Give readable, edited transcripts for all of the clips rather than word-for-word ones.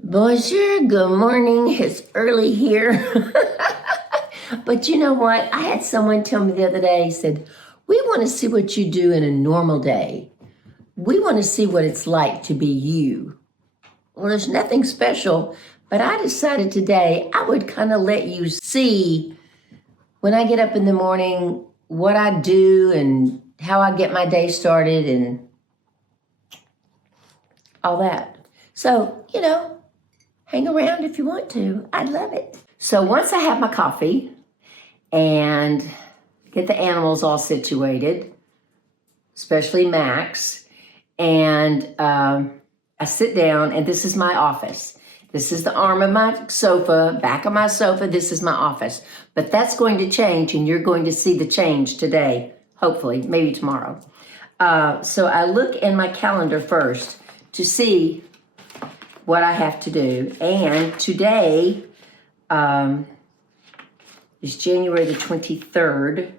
Bonjour, good morning. It's early here. But you know what? I had someone tell me the other day, he said, we want to see what you do in a normal day. We want to see what it's like to be you. Well, there's nothing special, but I decided today I would kind of let you see when I get up in the morning, what I do and how I get my day started and all that. So, hang around if you want to. I'd love it. So once I have my coffee and get the animals all situated, especially Max, and I sit down, and this is my office. This is the arm of my sofa, back of my sofa. This is my office. But that's going to change, and you're going to see the change today, hopefully, maybe tomorrow. So I look in my calendar first to see what I have to do. And today is January the 23rd.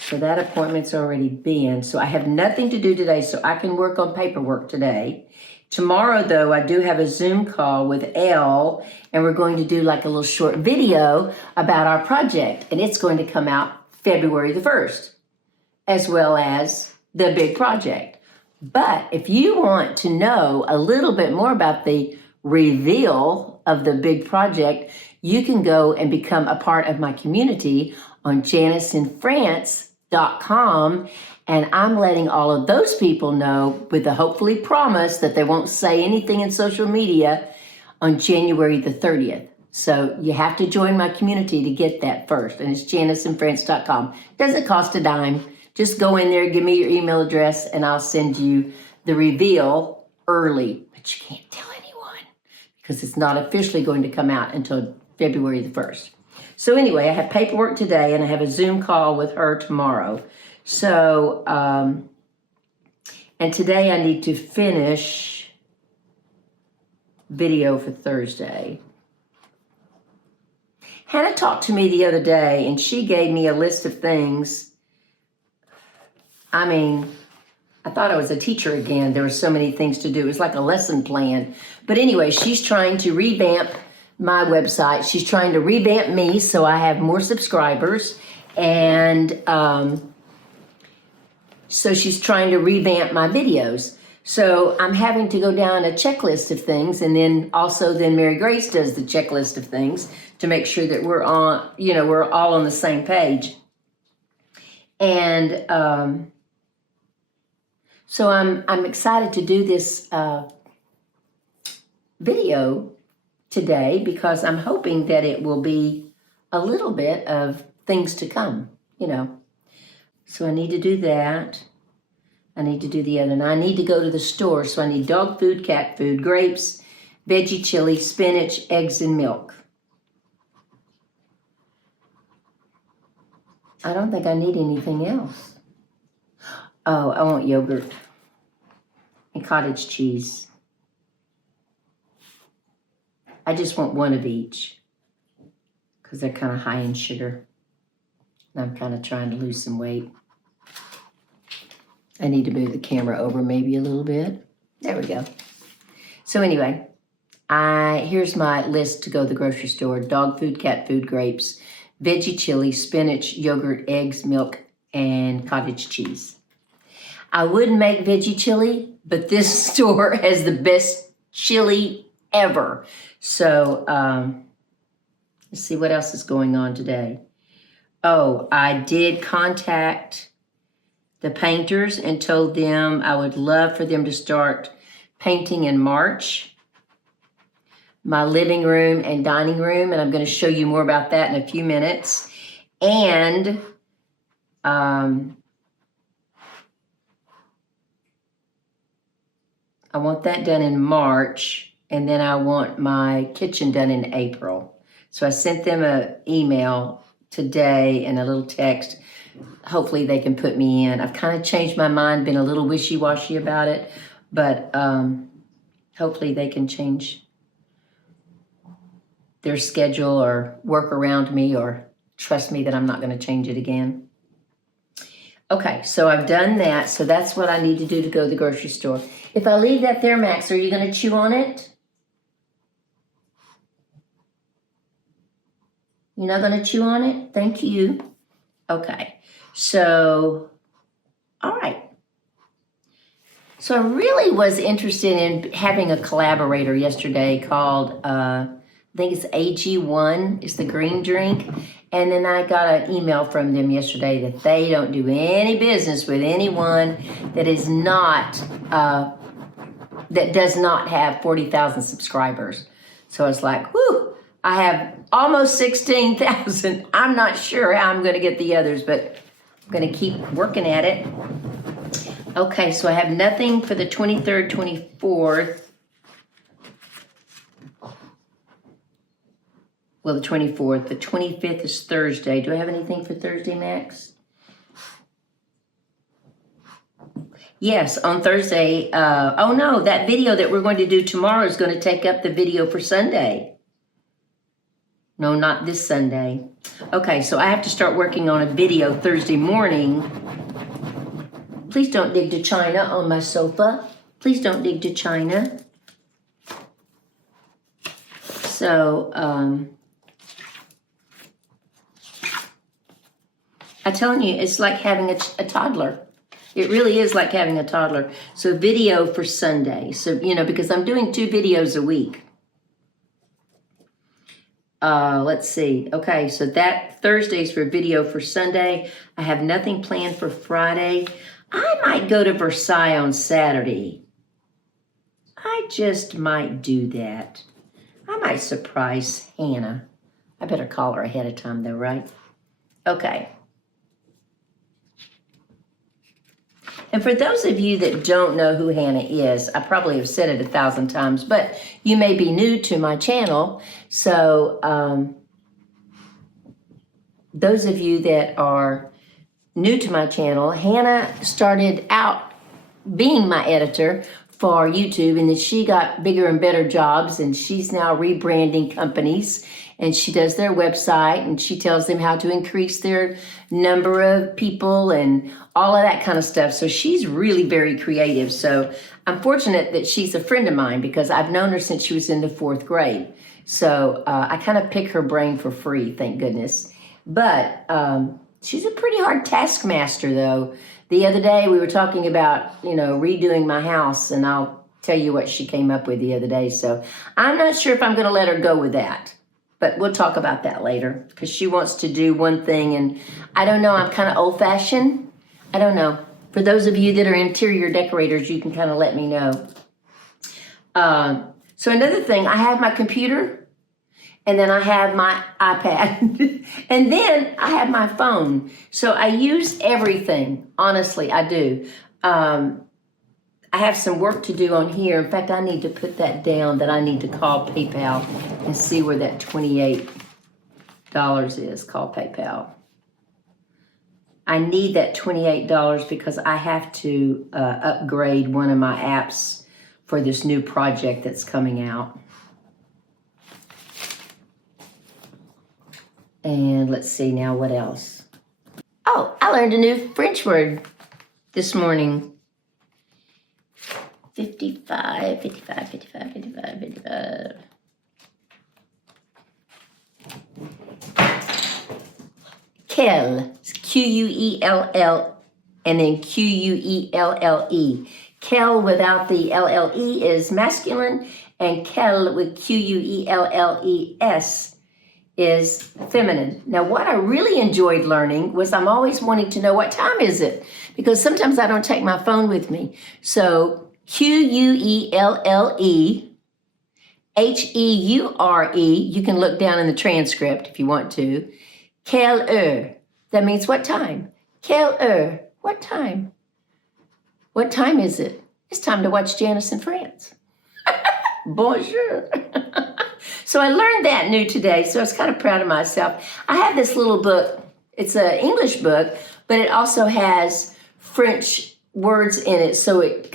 So that appointment's already been. So I have nothing to do today, so I can work on paperwork today. Tomorrow, though, I do have a Zoom call with Elle, and we're going to do like a little short video about our project. And it's going to come out February the 1st, as well as the big project. But if you want to know a little bit more about the reveal of the big project, you can go and become a part of my community on JaniceInFrance.com. And I'm letting all of those people know with the hopefully promise that they won't say anything in social media on January the 30th. So you have to join my community to get that first. And it's JaniceInFrance.com. Doesn't cost a dime. Just go in there, give me your email address, and I'll send you the reveal early. But you can't tell anyone because it's not officially going to come out until February the 1st. So anyway, I have paperwork today, and I have a Zoom call with her tomorrow. So, and today I need to finish video for Thursday. Hannah talked to me the other day, and she gave me a list of things. I mean, I thought I was a teacher again. There were so many things to do. It was like a lesson plan. But anyway, she's trying to revamp my website. She's trying to revamp me so I have more subscribers. And so she's trying to revamp my videos. So I'm having to go down a checklist of things. And then Mary Grace does the checklist of things to make sure that we're on, we're all on the same page. And so I'm excited to do this video today because I'm hoping that it will be a little bit of things to come, So I need to do that. I need to do the other. And I need to go to the store. So I need dog food, cat food, grapes, veggie chili, spinach, eggs, and milk. I don't think I need anything else. Oh, I want yogurt and cottage cheese. I just want one of each because they're kind of high in sugar. And I'm kind of trying to lose some weight. I need to move the camera over maybe a little bit. There we go. So anyway, here's my list to go to the grocery store. Dog food, cat food, grapes, veggie chili, spinach, yogurt, eggs, milk, and cottage cheese. I would make veggie chili, but this store has the best chili ever. So let's see what else is going on today. Oh, I did contact the painters and told them I would love for them to start painting in March. My living room and dining room, and I'm going to show you more about that in a few minutes. And I want that done in March, and then I want my kitchen done in April. So I sent them an email today and a little text. Hopefully they can put me in. I've kind of changed my mind, been a little wishy-washy about it, but hopefully they can change their schedule or work around me or trust me that I'm not going to change it again. Okay, so I've done that. So that's what I need to do to go to the grocery store. If I leave that there, Max, are you going to chew on it? You're not going to chew on it? Thank you. Okay. So, all right. So I really was interested in having a collaborator yesterday called, I think it's AG1, it's the green drink. And then I got an email from them yesterday that they don't do any business with anyone that is not, that does not have 40,000 subscribers. So it's like, whew, I have almost 16,000. I'm not sure how I'm going to get the others, but I'm going to keep working at it. Okay, so I have nothing for the 23rd, 24th. Well, the 24th. The 25th is Thursday. Do I have anything for Thursday, Max? Yes, on Thursday. Oh, no, that video that we're going to do tomorrow is going to take up the video for Sunday. No, not this Sunday. Okay, so I have to start working on a video Thursday morning. Please don't dig to China on my sofa. Please don't dig to China. So, I'm telling you, it's like having a toddler. It really is like having a toddler. So video for Sunday. So, because I'm doing 2 videos a week. Let's see. Okay, so that Thursday's for video for Sunday. I have nothing planned for Friday. I might go to Versailles on Saturday. I just might do that. I might surprise Hannah. I better call her ahead of time though, right? Okay. And for those of you that don't know who Hannah is, I probably have said it 1,000 times, but you may be new to my channel. So those of you that are new to my channel, Hannah started out being my editor for YouTube, and then she got bigger and better jobs, and she's now rebranding companies, and she does their website, and she tells them how to increase their number of people and all of that kind of stuff. So she's really very creative. So I'm fortunate that she's a friend of mine because I've known her since she was in the 4th grade. So I kind of pick her brain for free, thank goodness. But she's a pretty hard taskmaster, though. The other day we were talking about, redoing my house, and I'll tell you what she came up with the other day. So I'm not sure if I'm going to let her go with that, but we'll talk about that later because she wants to do one thing, and I don't know, I'm kind of old-fashioned. I don't know. For those of you that are interior decorators, you can kind of let me know. So another thing, I have my computer, and then I have my iPad, and then I have my phone. So I use everything. Honestly, I do. I have some work to do on here. In fact, I need to put that down that I need to call PayPal and see where that $28 is. Call PayPal. I need that $28 because I have to upgrade one of my apps for this new project that's coming out. And let's see now, what else? Oh, I learned a new French word this morning. 55. Quelle, Quell, and then Quelle. Quelle without the LLE is masculine, and quelle with Quelles is feminine. Now, what I really enjoyed learning was I'm always wanting to know what time is it, because sometimes I don't take my phone with me. So Quelle, Heure, you can look down in the transcript if you want to. Quelle heure, that means what time? Quelle heure, what time? What time is it? It's time to watch Janice in France. Bonjour. So I learned that new today, so I was kind of proud of myself. I have this little book. It's an English book, but it also has French words in it, so it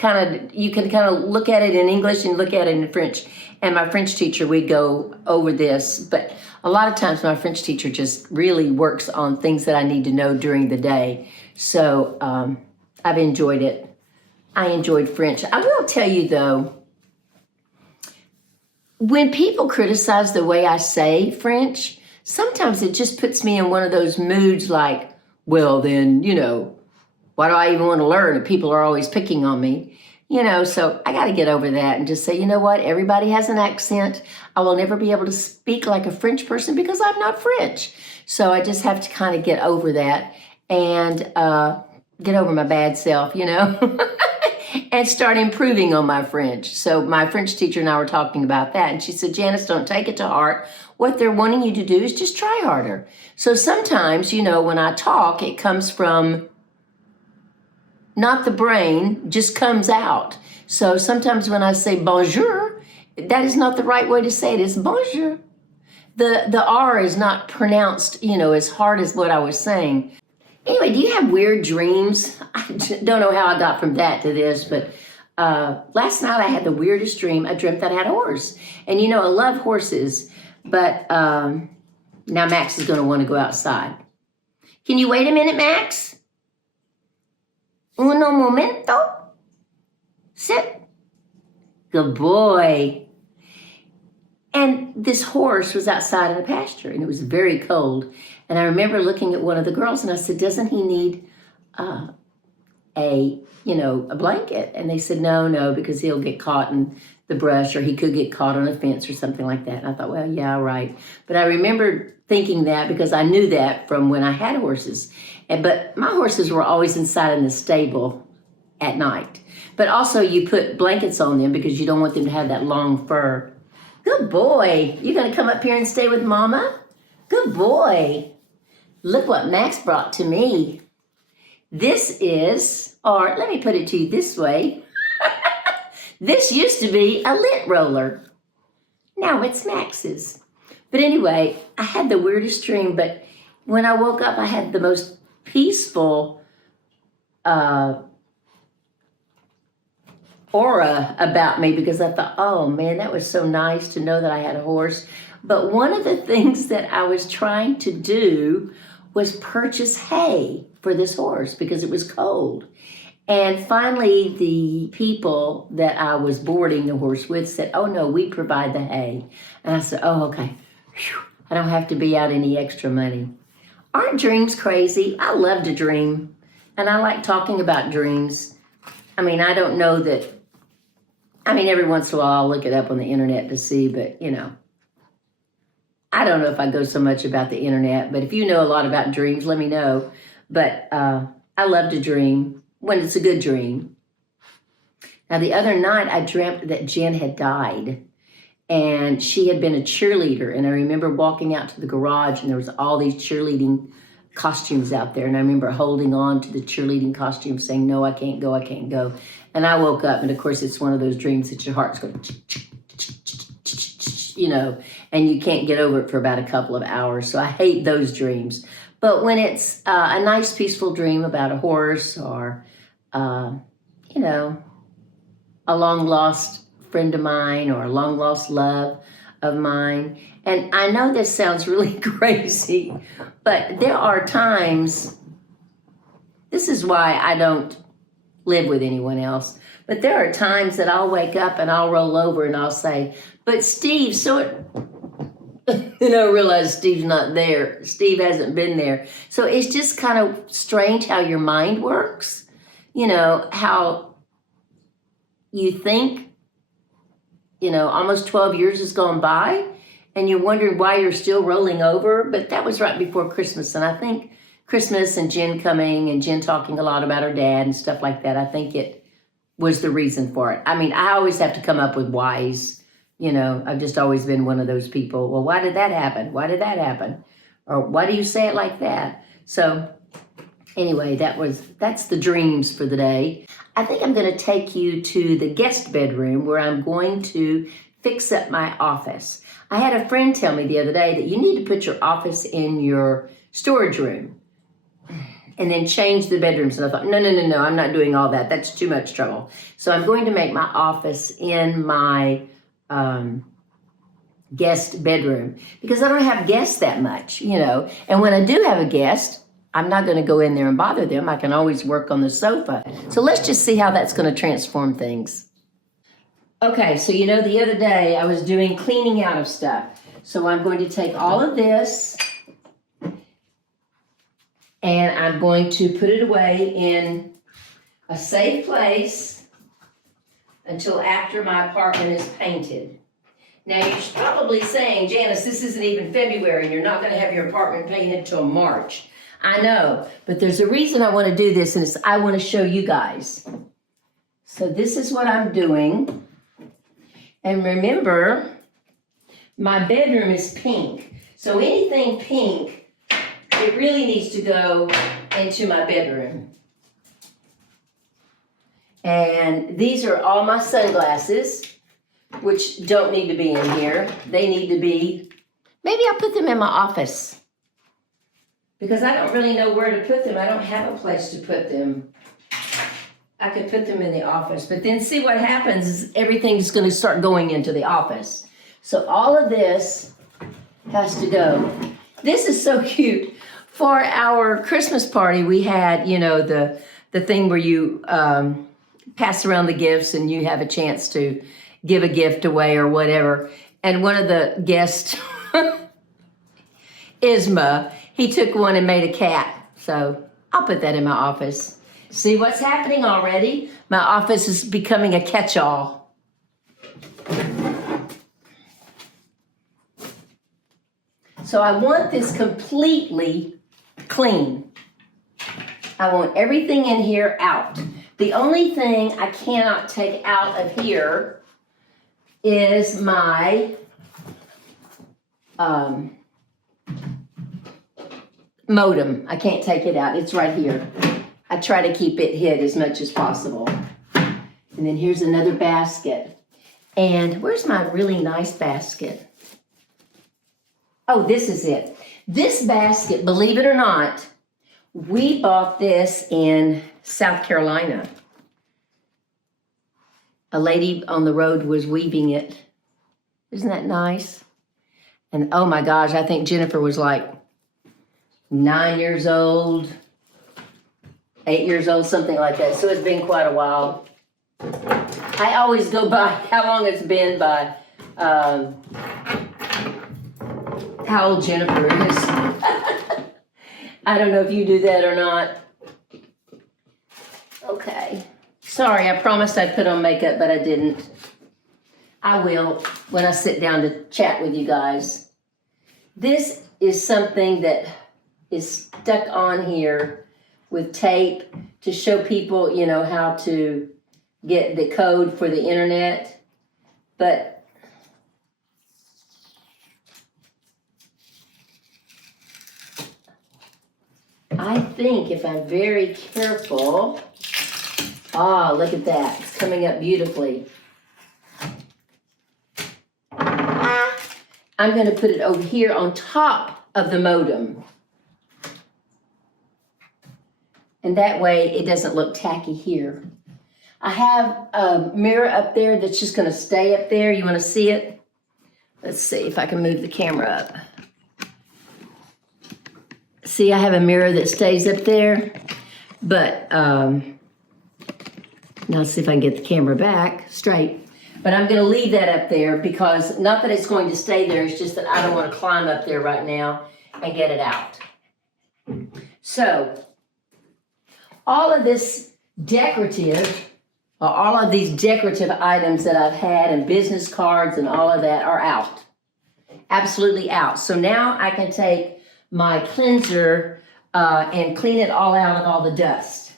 you can kind of look at it in English and look at it in French. And my French teacher, we go over this, but a lot of times my French teacher just really works on things that I need to know during the day. So I've enjoyed it. I enjoyed French. I will tell you, though, when people criticize the way I say French, sometimes it just puts me in one of those moods like, well, then, why do I even want to learn if people are always picking on me? So I got to get over that and just say, you know what? Everybody has an accent. I will never be able to speak like a French person because I'm not French. So I just have to kind of get over that and get over my bad self, and start improving on my French. So my French teacher and I were talking about that. And she said, Janice, don't take it to heart. What they're wanting you to do is just try harder. So sometimes, when I talk, it comes from not the brain, just comes out. So sometimes when I say bonjour, that is not the right way to say it. It's bonjour. The R is not pronounced, as hard as what I was saying. Anyway, do you have weird dreams? I don't know how I got from that to this, but last night I had the weirdest dream. I dreamt that I had a horse. And I love horses, but now Max is going to want to go outside. Can you wait a minute, Max? Uno momento. Sit. Good boy. And this horse was outside in a pasture, and it was very cold. And I remember looking at one of the girls, and I said, doesn't he need a blanket? And they said, no, because he'll get caught in the brush, or he could get caught on a fence or something like that. And I thought, well, yeah, right. But I remember thinking that because I knew that from when I had horses. But my horses were always inside in the stable at night. But also you put blankets on them because you don't want them to have that long fur. Good boy. You're going to come up here and stay with Mama? Good boy. Look what Max brought to me. This is, or let me put it to you this way. This used to be a lint roller. Now it's Max's. But anyway, I had the weirdest dream, but when I woke up, I had the most peaceful aura about me because I thought, oh man, that was so nice to know that I had a horse. But one of the things that I was trying to do was purchase hay for this horse because it was cold. And finally, the people that I was boarding the horse with said, oh no, we provide the hay. And I said, oh, okay. Whew. I don't have to be out any extra money. Aren't dreams crazy? I love to dream. And I like talking about dreams. I don't know that, every once in a while I'll look it up on the internet to see, but I don't know if I go so much about the internet, but if you know a lot about dreams, let me know. But I love to dream when it's a good dream. Now, the other night I dreamt that Jen had died, and she had been a cheerleader. And I remember walking out to the garage, and there was all these cheerleading costumes out there. And I remember holding on to the cheerleading costume saying, no, I can't go, I can't go. And I woke up, and of course, it's one of those dreams that your heart's going, and you can't get over it for about a couple of hours. So I hate those dreams. But when it's a nice, peaceful dream about a horse or, a long-lost friend of mine or a long-lost love of mine. And I know this sounds really crazy, but there are times, this is why I don't live with anyone else, but there are times that I'll wake up and I'll roll over and I'll say, but Steve, so it, and I realize Steve's not there. Steve hasn't been there. So it's just kind of strange how your mind works, how you think, almost 12 years has gone by and you're wondering why you're still rolling over. But that was right before Christmas. And I think Christmas and Jen coming and Jen talking a lot about her dad and stuff like that, I think it was the reason for it. I always have to come up with whys. I've just always been one of those people. Well, why did that happen? Why did that happen? Or why do you say it like that? So anyway, that's the dreams for the day. I think I'm going to take you to the guest bedroom where I'm going to fix up my office. I had a friend tell me the other day that you need to put your office in your storage room and then change the bedrooms. And I thought, no, I'm not doing all that. That's too much trouble. So I'm going to make my office in my guest bedroom because I don't have guests that much, and when I do have a guest, I'm not going to go in there and bother them. I can always work on the sofa. So let's just see how that's going to transform things. Okay, so the other day I was doing cleaning out of stuff. So I'm going to take all of this and I'm going to put it away in a safe place until after my apartment is painted. Now you're probably saying, Janice, this isn't even February and you're not gonna have your apartment painted till March. I know, but there's a reason I wanna do this, and it's I wanna show you guys. So this is what I'm doing. And remember, my bedroom is pink. So anything pink, it really needs to go into my bedroom. And these are all my sunglasses, which don't need to be in here. They need to be, maybe I'll put them in my office. Because I don't really know where to put them. I don't have a place to put them. I could put them in the office. But then see what happens is everything's going to start going into the office. So all of this has to go. This is so cute. For our Christmas party, we had, you know, the thing where you pass around the gifts and you have a chance to give a gift away or whatever. And one of the guests, Isma, he took one and made a cat. So I'll put that in my office. See what's happening already? My office is becoming a catch-all. So I want this completely clean. I want everything in here out. The only thing I cannot take out of here is my modem. I can't take it out. It's right here. I try to keep it hid as much as possible. And then here's another basket. And where's my really nice basket? Oh, this is it. This basket, believe it or not, we bought this in South Carolina. A lady on the road was weaving it. Isn't that nice? And oh my gosh, I think Jennifer was like 9 years old, 8 years old, something like that. So it's been quite a while. I always go by how long it's been by how old Jennifer is. I don't know if you do that or not. Okay. Sorry, I promised I'd put on makeup, but I didn't. I will when I sit down to chat with you guys. This is something that is stuck on here with tape to show people, you know, how to get the code for the internet. But I think if I'm very careful, look at that. It's coming up beautifully. I'm going to put it over here on top of the modem. And that way it doesn't look tacky here. I have a mirror up there that's just going to stay up there. You want to see it? Let's see if I can move the camera up. See, I have a mirror that stays up there. But now let's see if I can get the camera back straight. But I'm going to leave that up there because not that it's going to stay there. It's just that I don't want to climb up there right now and get it out. So all of this decorative, or all of these decorative items that I've had and business cards and all of that are out. Absolutely out. So now I can take my cleanser and clean it all out of all the dust.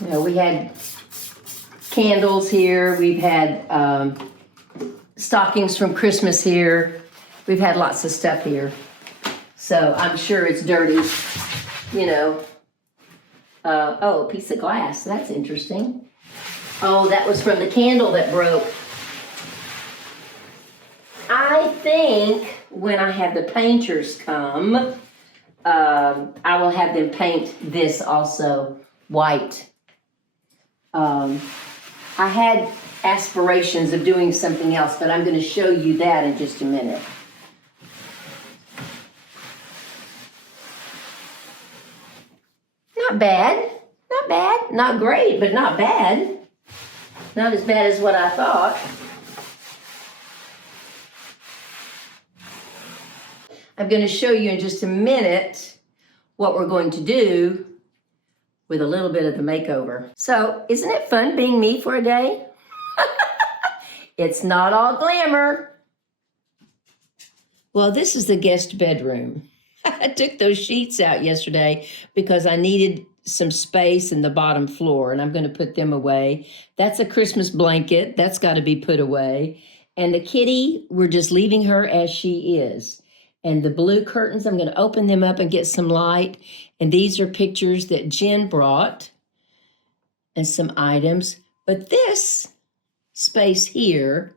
You know, we had candles here. We've had stockings from Christmas here. We've had lots of stuff here. So I'm sure it's dirty, you know. Oh, a piece of glass. That's interesting. Oh, that was from the candle that broke. I think when I have the painters come, I will have them paint this also white. I had aspirations of doing something else, but I'm going to show you that in just a minute. Not bad. Not bad. Not great, but not bad. Not as bad as what I thought. I'm going to show you in just a minute what we're going to do with a little bit of the makeover. So, isn't it fun being me for a day? It's not all glamour. Well, this is the guest bedroom. I took those sheets out yesterday because I needed some space in the bottom floor, and I'm going to put them away. That's a Christmas blanket. That's got to be put away. And the kitty, we're just leaving her as she is. And the blue curtains, I'm going to open them up and get some light. And these are pictures that Jen brought and some items. But this space here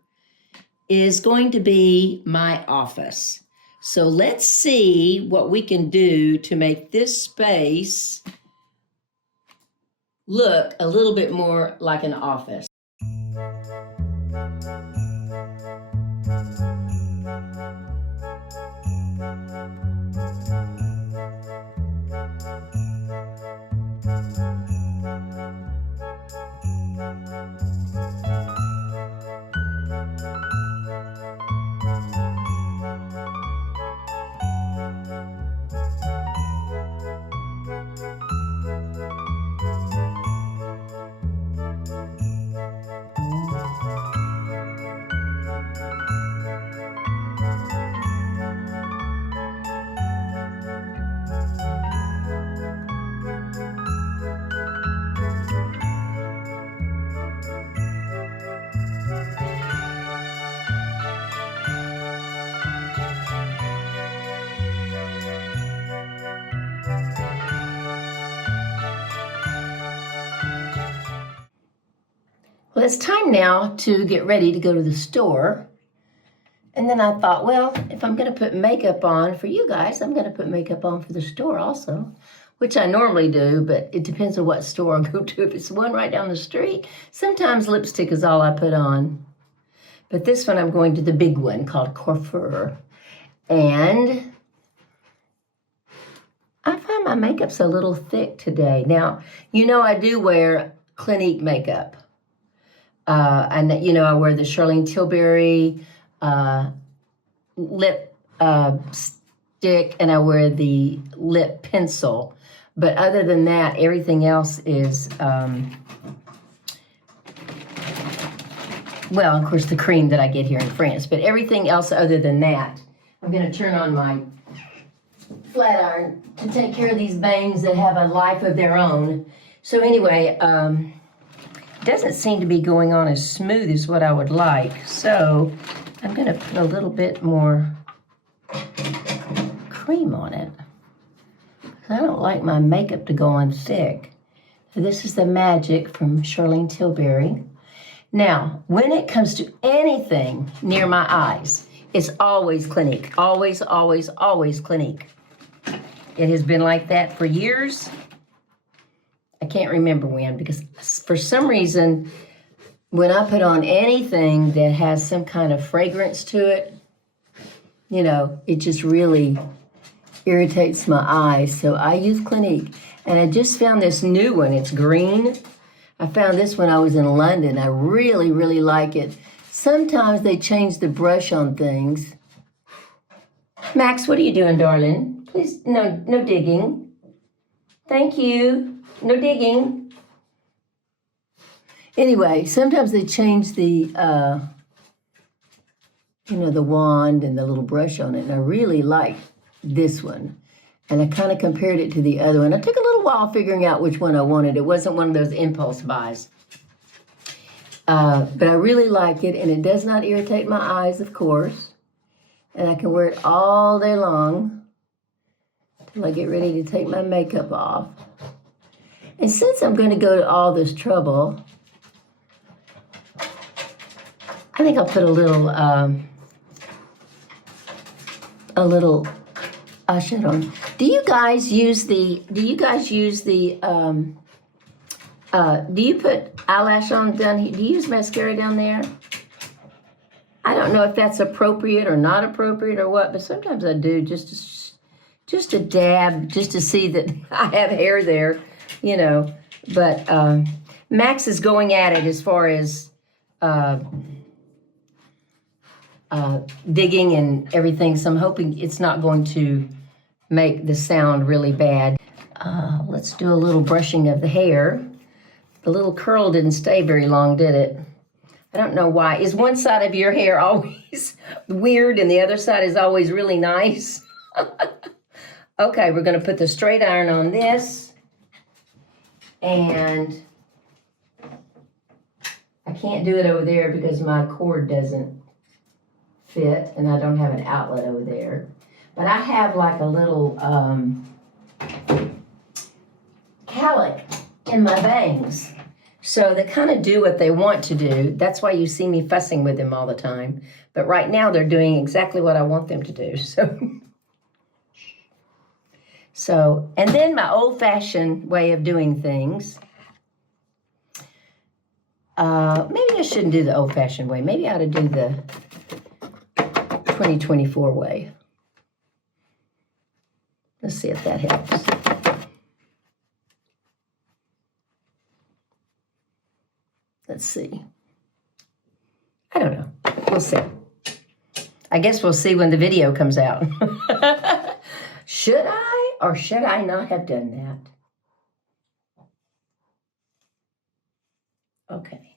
is going to be my office. So let's see what we can do to make this space look a little bit more like an office. Well, it's time now to get ready to go to the store. And then I thought, well, if I'm going to put makeup on for you guys, I'm going to put makeup on for the store also, which I normally do, but it depends on what store I go to. If it's the one right down the street, sometimes lipstick is all I put on. But this one, I'm going to the big one called Coiffure. And I find my makeup's a little thick today. Now, you know I do wear Clinique makeup. And, you know, I wear the Charlene Tilbury lip stick, and I wear the lip pencil. But other than that, everything else is, well, of course, the cream that I get here in France. But everything else other than that, I'm going to turn on my flat iron to take care of these bangs that have a life of their own. So anyway, doesn't seem to be going on as smooth as what I would like. So I'm going to put a little bit more cream on it. I don't like my makeup to go on thick. So this is the Magic from Charlene Tilbury. Now, when it comes to anything near my eyes, it's always Clinique. Always, always, always Clinique. It has been like that for years. I can't remember when, because for some reason, when I put on anything that has some kind of fragrance to it, you know, it just really irritates my eyes. So I use Clinique. And I just found this new one. It's green. I found this when I was in London. I really, really like it. Sometimes they change the brush on things. Max, what are you doing, darling? Please, no digging. Thank you. No digging. Anyway, sometimes they change the, you know, the wand and the little brush on it. And I really like this one. And I kind of compared it to the other one. I took a little while figuring out which one I wanted. It wasn't one of those impulse buys. But I really like it. And it does not irritate my eyes, of course. And I can wear it all day long till I get ready to take my makeup off. And since I'm going to go to all this trouble, I think I'll put a little eyeshadow on. Do you guys use the, do you put eyelash on down here? Do you use mascara down there? I don't know if that's appropriate or not appropriate or what, but sometimes I do just a dab, just to see that I have hair there. You know, but Max is going at it as far as digging and everything, so I'm hoping it's not going to make the sound really bad. Let's do a little brushing of the hair. The little curl didn't stay very long, did it? I don't know why. Is one side of your hair always weird and the other side is always really nice? Okay, we're going to put the straight iron on this. And I can't do it over there because my cord doesn't fit and I don't have an outlet over there. But I have like a little calic in my bangs. So they kind of do what they want to do. That's why you see me fussing with them all the time. But right now they're doing exactly what I want them to do. So, and then my old-fashioned way of doing things. Maybe I shouldn't do the old-fashioned way. Maybe I ought to do the 2024 way. Let's see if that helps. Let's see. I don't know. We'll see. I guess we'll see when the video comes out. Should I or should I not have done that? Okay.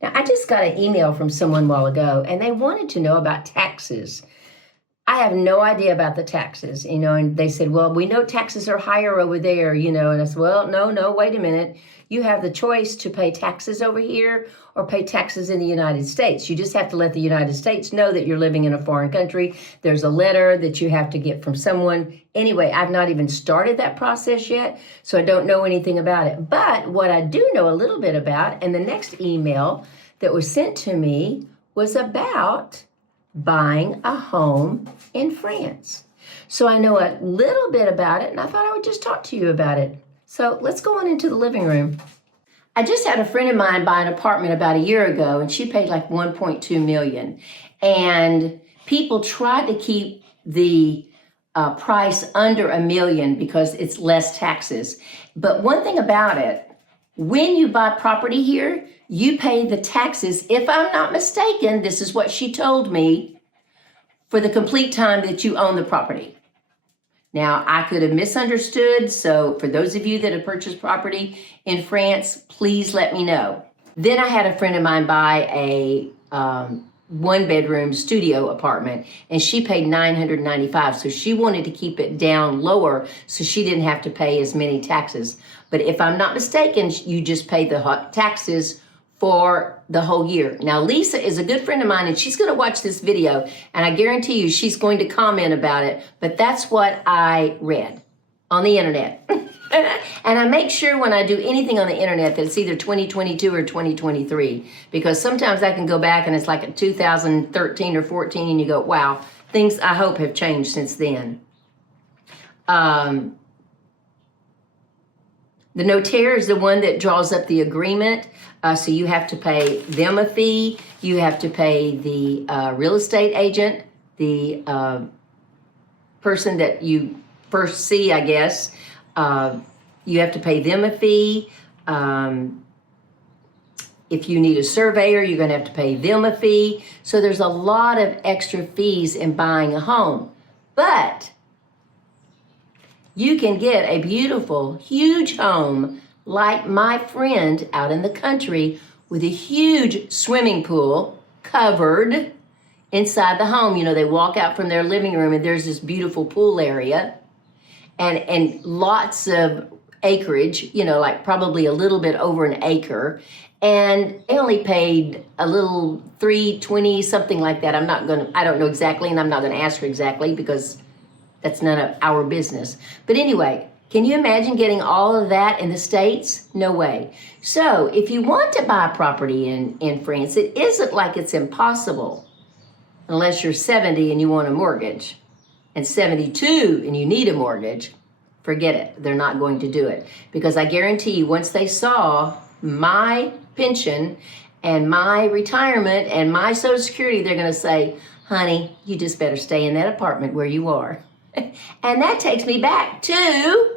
Now, I just got an email from someone a while ago, and they wanted to know about taxes. I have no idea about the taxes, and they said, well, we know taxes are higher over there, and I said, well, no, wait a minute. You have the choice to pay taxes over here or pay taxes in the United States. You just have to let the United States know that you're living in a foreign country. There's a letter that you have to get from someone. Anyway, I've not even started that process yet, so I don't know anything about it. But what I do know a little bit about, and the next email that was sent to me was about buying a home in France. So I know a little bit about it, and I thought I would just talk to you about it. So let's go on into the living room. I just had a friend of mine buy an apartment about a year ago, and she paid like $1.2 million. And people tried to keep the price under $1 million because it's less taxes. But one thing about it, when you buy property here, you pay the taxes, if I'm not mistaken, this is what she told me, for the complete time that you own the property. Now, I could have misunderstood, so for those of you that have purchased property in France, please let me know. Then I had a friend of mine buy a one-bedroom studio apartment, and she paid $995, so she wanted to keep it down lower so she didn't have to pay as many taxes. But if I'm not mistaken, you just pay the taxes for the whole year. Now, Lisa is a good friend of mine, and she's going to watch this video, and I guarantee you she's going to comment about it, but that's what I read on the internet. And I make sure when I do anything on the internet that it's either 2022 or 2023, because sometimes I can go back and it's like a 2013 or 14, and you go, wow, things I hope have changed since then. The notaire is the one that draws up the agreement. So you have to pay them a fee. You have to pay the real estate agent, the person that you first see, I guess. You have to pay them a fee. If you need a surveyor, you're going to have to pay them a fee. So there's a lot of extra fees in buying a home. But you can get a beautiful, huge home like my friend out in the country with a huge swimming pool covered inside the home. They walk out from their living room and there's this beautiful pool area and lots of acreage, like probably a little bit over an acre. And they only paid a little $320, something like that. I don't know exactly, and I'm not going to ask her exactly because that's none of our business. But anyway, can you imagine getting all of that in the States? No way. So if you want to buy property in France, it isn't like it's impossible unless you're 70 and you want a mortgage, and 72 and you need a mortgage. Forget it. They're not going to do it, because I guarantee you once they saw my pension and my retirement and my Social Security, they're going to say, honey, you just better stay in that apartment where you are. And that takes me back to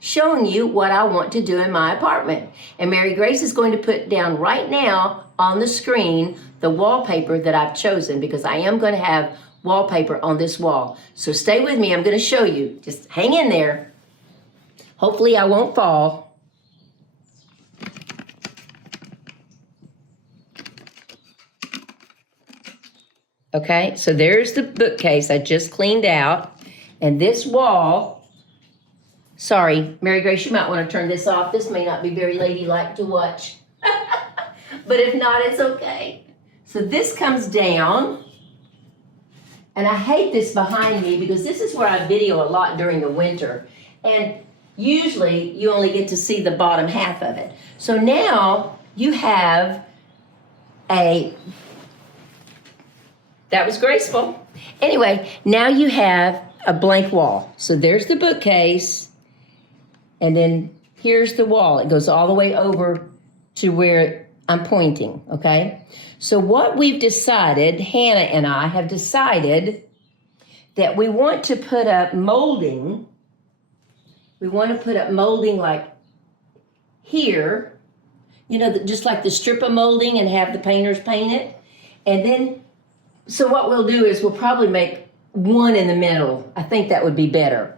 showing you what I want to do in my apartment. And Mary Grace is going to put down right now on the screen the wallpaper that I've chosen, because I am going to have wallpaper on this wall. So stay with me. I'm going to show you. Just hang in there. Hopefully I won't fall. Okay, so there's the bookcase I just cleaned out. And this wall, sorry, Mary Grace, you might want to turn this off. This may not be very ladylike to watch. But if not, it's okay. So this comes down. And I hate this behind me because this is where I video a lot during the winter. And usually you only get to see the bottom half of it. So now you have that was graceful. Anyway, now you have a blank wall. So there's the bookcase, and then here's the wall. It goes all the way over to where I'm pointing, okay? So what we've decided, Hannah and I have decided that we want to put up molding. We want to put up molding like here, you know, just like the strip of molding, and have the painters paint it. And then, so what we'll do is we'll probably make one in the middle. I think that would be better.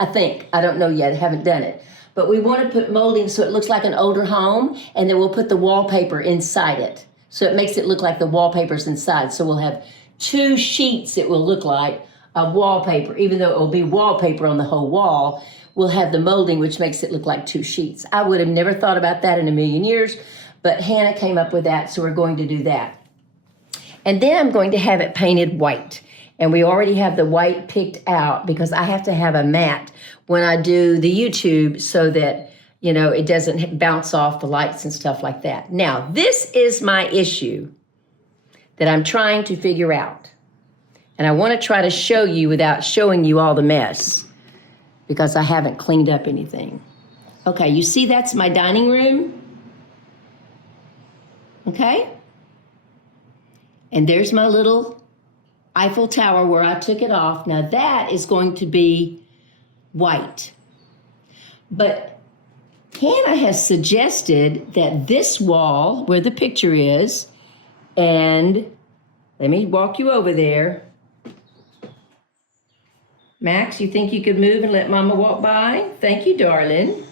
I think. I don't know yet. I haven't done it. But we want to put molding so it looks like an older home, and then we'll put the wallpaper inside it. So it makes it look like the wallpaper's inside. So we'll have 2 sheets, it will look like, of wallpaper. Even though it will be wallpaper on the whole wall, we'll have the molding, which makes it look like 2 sheets. I would have never thought about that in a million years, but Hannah came up with that, so we're going to do that. And then I'm going to have it painted white. And we already have the white picked out because I have to have a mat when I do the YouTube so that, you know, it doesn't bounce off the lights and stuff like that. Now, this is my issue that I'm trying to figure out. And I want to try to show you without showing you all the mess because I haven't cleaned up anything. Okay, you see that's my dining room? Okay? And there's my little Eiffel Tower where I took it off. Now that is going to be white. But Hannah has suggested that this wall, where the picture is, and let me walk you over there. Max, you think you could move and let Mama walk by? Thank you, darling.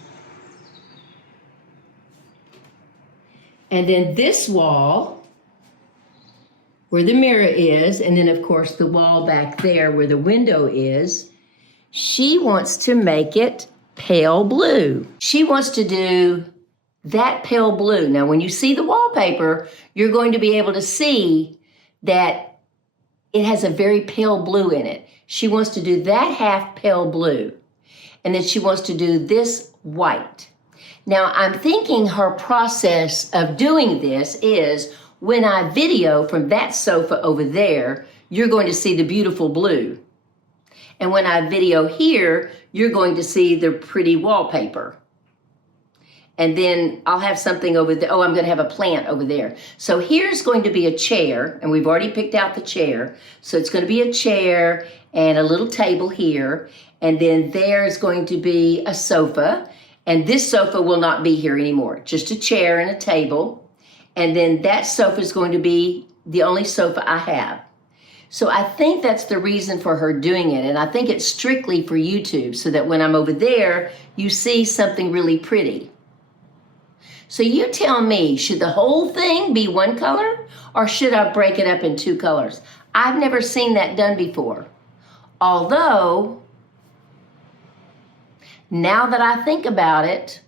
And then this wall, where the mirror is, and then of course the wall back there where the window is, she wants to make it pale blue. She wants to do that pale blue. Now when you see the wallpaper, you're going to be able to see that it has a very pale blue in it. She wants to do that half pale blue, and then she wants to do this white. Now I'm thinking her process of doing this is when I video from that sofa over there, you're going to see the beautiful blue. And when I video here, you're going to see the pretty wallpaper. And then I'll have something over there. Oh, I'm going to have a plant over there. So here's going to be a chair, and we've already picked out the chair. So it's going to be a chair and a little table here. And then there's going to be a sofa. And this sofa will not be here anymore. Just a chair and a table. And then that sofa is going to be the only sofa I have. So I think that's the reason for her doing it. And I think it's strictly for YouTube so that when I'm over there, you see something really pretty. So you tell me, should the whole thing be one color or should I break it up in 2 colors? I've never seen that done before. Although, now that I think about it,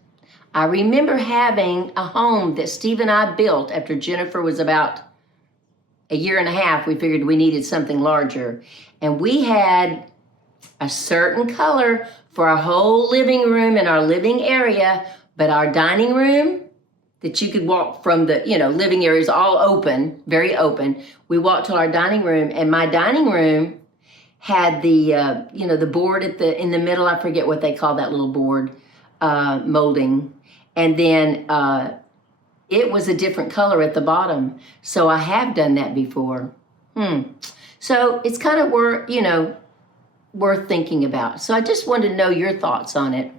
I remember having a home that Steve and I built after Jennifer was about 1.5 years. We figured we needed something larger. And we had a certain color for our whole living room and our living area, but our dining room that you could walk from the, living area is all open, very open. We walked to our dining room, and my dining room had the, the board in the middle. I forget what they call that little board, molding. And then it was a different color at the bottom. So I have done that before. So it's kind of worth thinking about. So I just wanted to know your thoughts on it.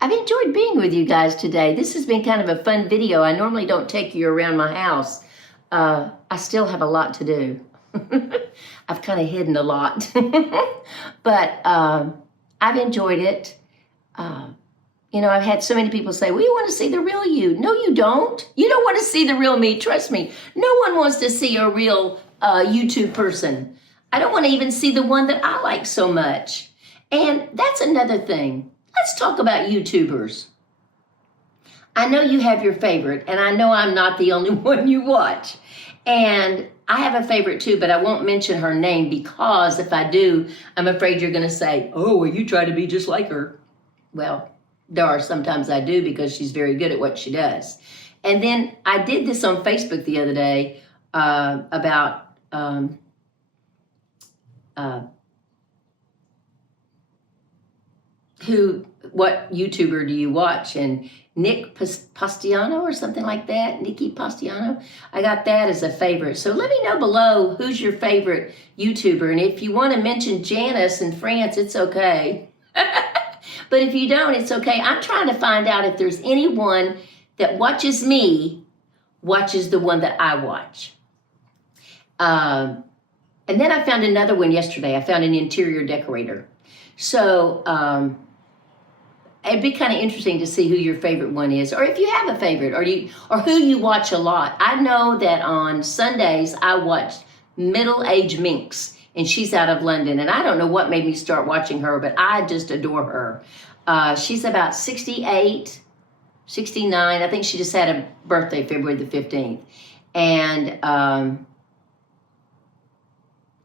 I've enjoyed being with you guys today. This has been kind of a fun video. I normally don't take you around my house. I still have a lot to do. I've kind of hidden a lot. But I've enjoyed it. You know, I've had so many people say, we want to see the real you. No, you don't. You don't want to see the real me. Trust me. No one wants to see a real YouTube person. I don't want to even see the one that I like so much. And that's another thing. Let's talk about YouTubers. I know you have your favorite, and I know I'm not the only one you watch. And I have a favorite too, but I won't mention her name because if I do, I'm afraid you're going to say, oh, well, you try to be just like her. Well, there are sometimes I do because she's very good at what she does. And then I did this on Facebook the other day about what YouTuber do you watch? And Nick Pastiano or something like that, Nikki Pastiano. I got that as a favorite. So let me know below who's your favorite YouTuber. And if you want to mention Janice in France, it's okay. But if you don't, it's okay. I'm trying to find out if there's anyone that watches me, watches the one that I watch. And then I found another one yesterday. I found an interior decorator. So it'd be kind of interesting to see who your favorite one is, or if you have a favorite, or who you watch a lot. I know that on Sundays I watch Middle Age Minx, and she's out of London, and I don't know what made me start watching her, but I just adore her. She's about 68, 69. I think she just had a birthday, February the 15th, and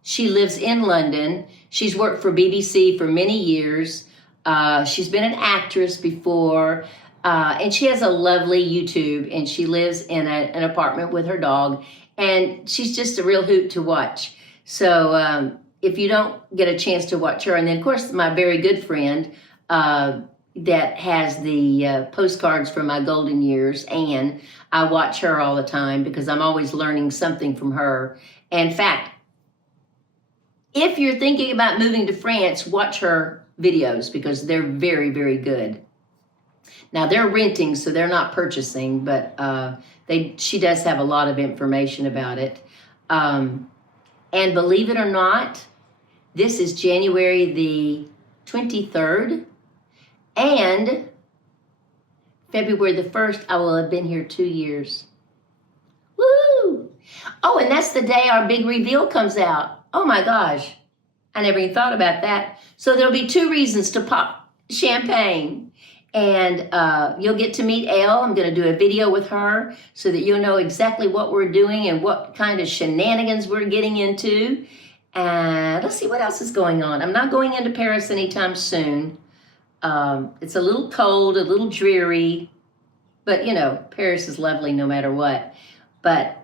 she lives in London. She's worked for BBC for many years. She's been an actress before, and she has a lovely YouTube, and she lives in an apartment with her dog, and she's just a real hoot to watch. So if you don't get a chance to watch her, and then of course my very good friend that has the postcards from my golden years, Anne, I watch her all the time because I'm always learning something from her. And in fact, if you're thinking about moving to France, watch her videos because they're very, very good. Now they're renting, so they're not purchasing, but she does have a lot of information about it. And believe it or not, this is January the 23rd, and February the 1st, I will have been here 2 years. Woo! Oh, and that's the day our big reveal comes out. Oh my gosh, I never even thought about that. So there'll be 2 reasons to pop champagne. And you'll get to meet Elle. I'm going to do a video with her so that you'll know exactly what we're doing and what kind of shenanigans we're getting into. And let's see what else is going on. I'm not going into Paris anytime soon. It's a little cold, a little dreary. But, you know, Paris is lovely no matter what. But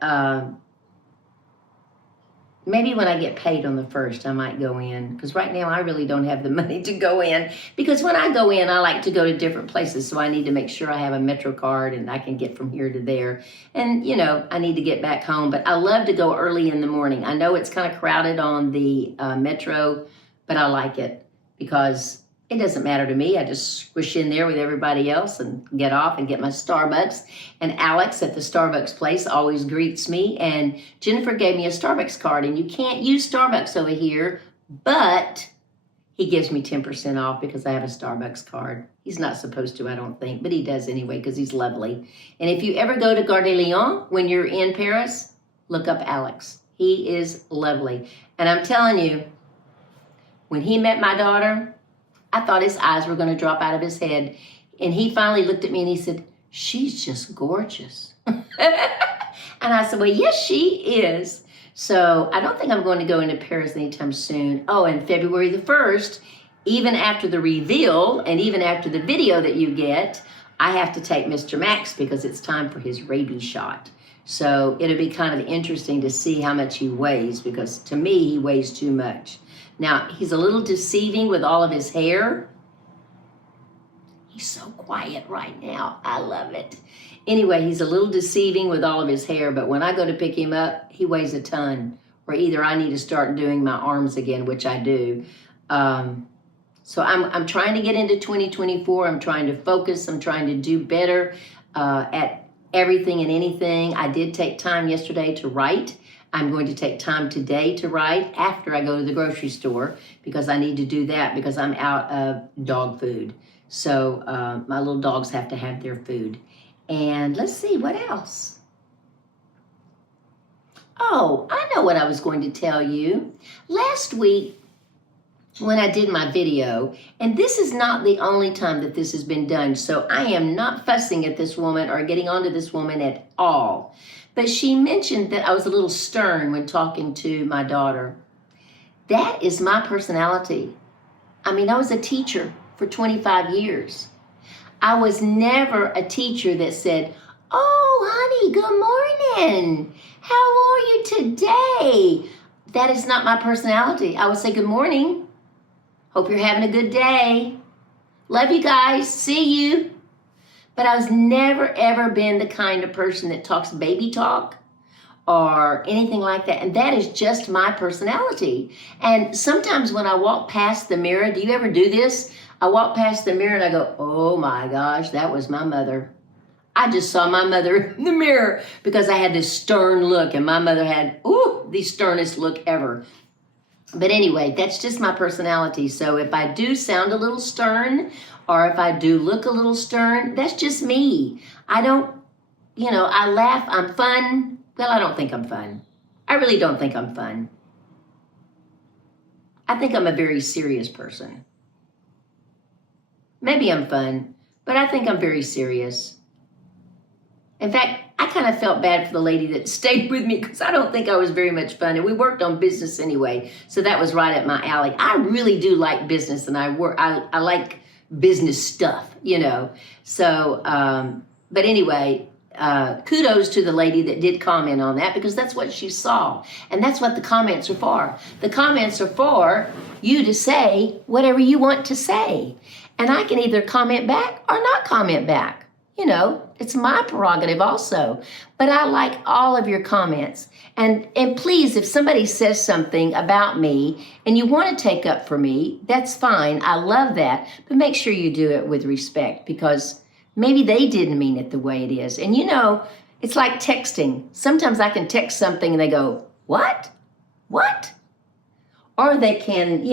maybe when I get paid on the 1st, I might go in. Because right now I really don't have the money to go in. Because when I go in, I like to go to different places. So I need to make sure I have a Metro card and I can get from here to there. And, you know, I need to get back home. But I love to go early in the morning. I know it's kind of crowded on the Metro, but I like it. Because it doesn't matter to me. I just squish in there with everybody else and get off and get my Starbucks. And Alex at the Starbucks place always greets me. And Jennifer gave me a Starbucks card. And you can't use Starbucks over here, but he gives me 10% off because I have a Starbucks card. He's not supposed to, I don't think, but he does anyway because he's lovely. And if you ever go to Gare de Lyon when you're in Paris, look up Alex. He is lovely. And I'm telling you, when he met my daughter, I thought his eyes were going to drop out of his head. And he finally looked at me and he said, she's just gorgeous. And I said, well, yes, she is. So I don't think I'm going to go into Paris anytime soon. Oh, and February the 1st, even after the reveal and even after the video that you get, I have to take Mr. Max because it's time for his rabies shot. So it'll be kind of interesting to see how much he weighs because to me, he weighs too much. Now, he's a little deceiving with all of his hair. He's so quiet right now. I love it. Anyway, he's a little deceiving with all of his hair, but when I go to pick him up, he weighs a ton. Or either I need to start doing my arms again, which I do. So I'm trying to get into 2024. I'm trying to focus. I'm trying to do better at everything and anything. I did take time yesterday to write. I'm going to take time today to write after I go to the grocery store because I need to do that because I'm out of dog food. So my little dogs have to have their food. And let's see, what else? Oh, I know what I was going to tell you. Last week, when I did my video, and this is not the only time that this has been done, so I am not fussing at this woman or getting onto this woman at all. But she mentioned that I was a little stern when talking to my daughter. That is my personality. I mean, I was a teacher for 25 years. I was never a teacher that said, "Oh, honey, good morning. How are you today?" That is not my personality. I would say, "Good morning. Hope you're having a good day. Love you guys. See you." But I was never, ever been the kind of person that talks baby talk or anything like that. And that is just my personality. And sometimes when I walk past the mirror, do you ever do this? I walk past the mirror and I go, "Oh my gosh, that was my mother." I just saw my mother in the mirror because I had this stern look, and my mother had, the sternest look ever. But anyway, that's just my personality. So if I do sound a little stern, or if I do look a little stern, that's just me. I don't, I laugh, I'm fun. Well, I don't think I'm fun. I really don't think I'm fun. I think I'm a very serious person. Maybe I'm fun, but I think I'm very serious. In fact, I kind of felt bad for the lady that stayed with me because I don't think I was very much fun. And we worked on business anyway, so that was right up my alley. I really do like business, and I like business stuff, So, but anyway, kudos to the lady that did comment on that because that's what she saw. And that's what the comments are for. The comments are for you to say whatever you want to say. And I can either comment back or not comment back. It's my prerogative also. But I like all of your comments. And please, if somebody says something about me and you want to take up for me, that's fine. I love that. But make sure you do it with respect because maybe they didn't mean it the way it is. And it's like texting. Sometimes I can text something and they go, "What? What?" Or they can,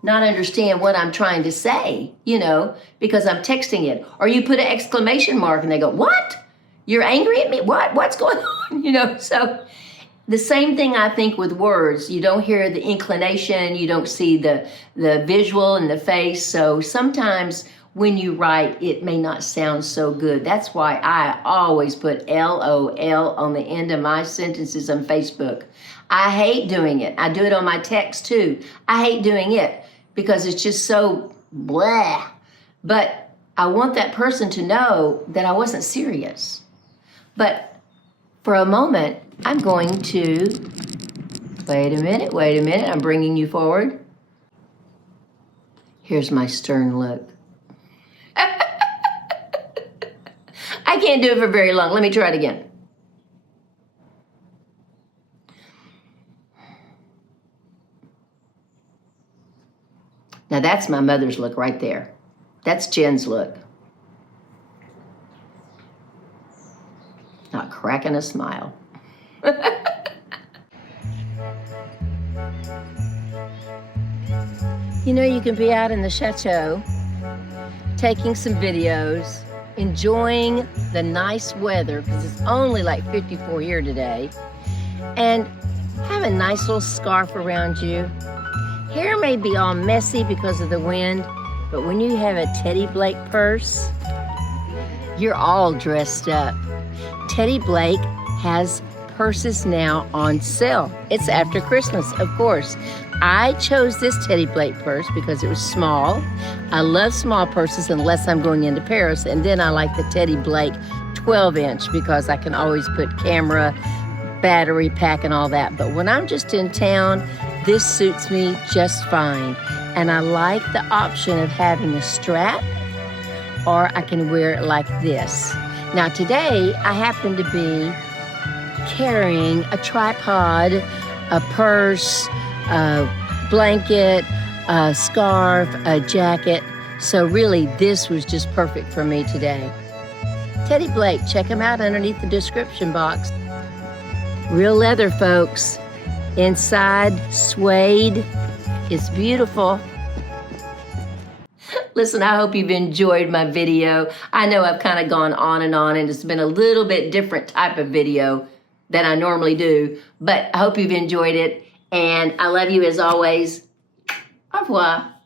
not understand what I'm trying to say, because I'm texting it. Or you put an exclamation mark and they go, "What? You're angry at me? What? What's going on?" So the same thing I think with words. You don't hear the inclination. You don't see the visual in the face. So sometimes when you write, it may not sound so good. That's why I always put LOL on the end of my sentences on Facebook. I hate doing it. I do it on my text too. I hate doing it because it's just so blah. But I want that person to know that I wasn't serious. But for a moment, I'm going to, wait a minute, I'm bringing you forward. Here's my stern look. I can't do it for very long. Let me try it again. Now that's my mother's look right there. That's Jen's look. Not cracking a smile. You can be out in the chateau, taking some videos, enjoying the nice weather, because it's only like 54 here today, and have a nice little scarf around you. Hair may be all messy because of the wind, but when you have a Teddy Blake purse, you're all dressed up. Teddy Blake has purses now on sale. It's after Christmas, of course. I chose this Teddy Blake purse because it was small. I love small purses unless I'm going into Paris, and then I like the Teddy Blake 12-inch because I can always put camera, battery pack, and all that. But when I'm just in town, this suits me just fine. And I like the option of having a strap, or I can wear it like this. Now today, I happen to be carrying a tripod, a purse, a blanket, a scarf, a jacket. So really, this was just perfect for me today. Teddy Blake, check him out underneath the description box. Real leather, folks. Inside, suede. It's beautiful. Listen, I hope you've enjoyed my video. I know I've kind of gone on, and it's been a little bit different type of video than I normally do, but I hope you've enjoyed it, and I love you as always. Au revoir.